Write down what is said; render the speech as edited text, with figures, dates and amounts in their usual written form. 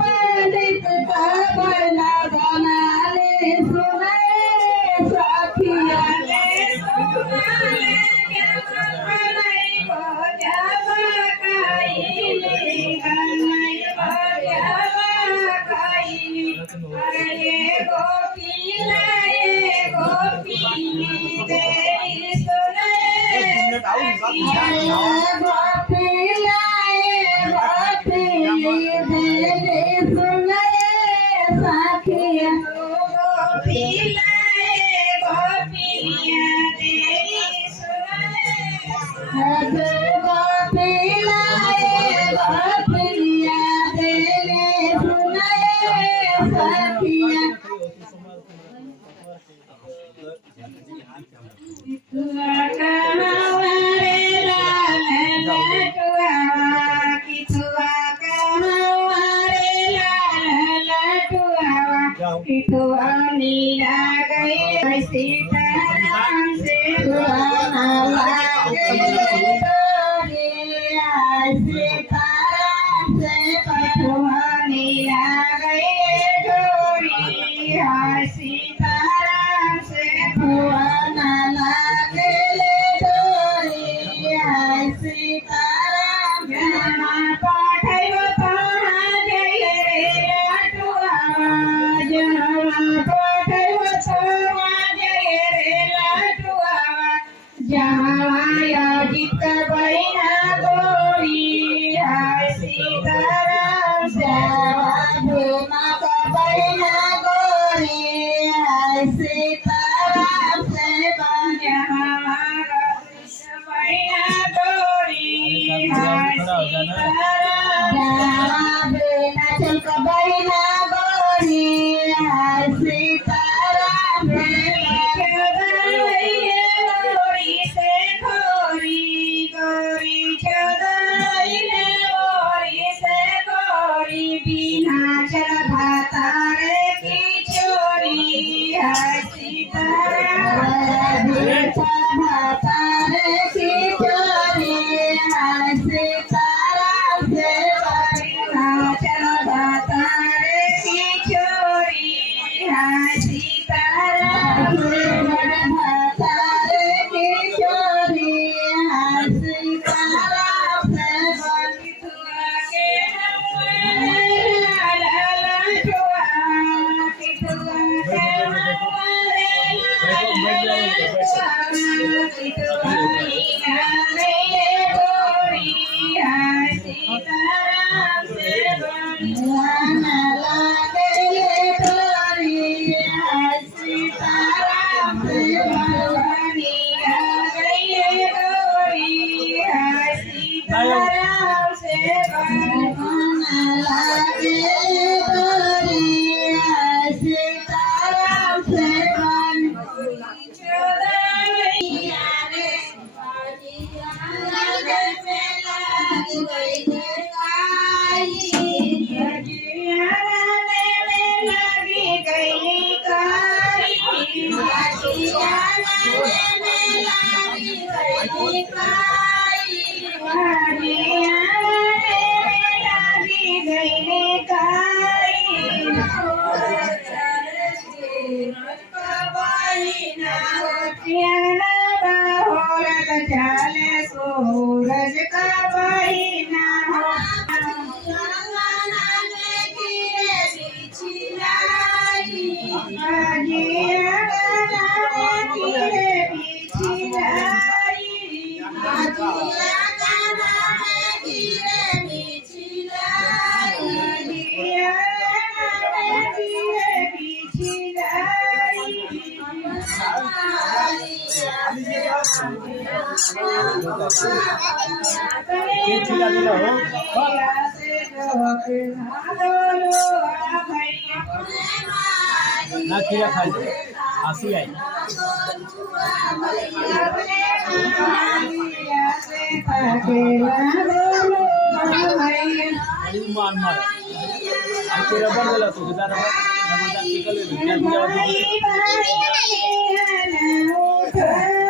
पंडित का बना बनाने सुने सखिया ने सुनाले क्या बनाई को जब काईली बनाई को जब काईली अरे गोपी तेरी सुने सखिया गोपी Tuani lagai sitaram se tuana lagai sitaram se tuani lagai dori sitaram se tuana lagai dori sitaram jana pathai vata jaya Jaya Jita Baina Gori Sitaram Jaya Baina Gori Sitaram Jaya Baina Gori Sitaram Jaya Baina Gori Sitaram सूरज का महीना ना किया खाई हंसी आई मान मार आके rubber बोला तो रबर रबर निकल गया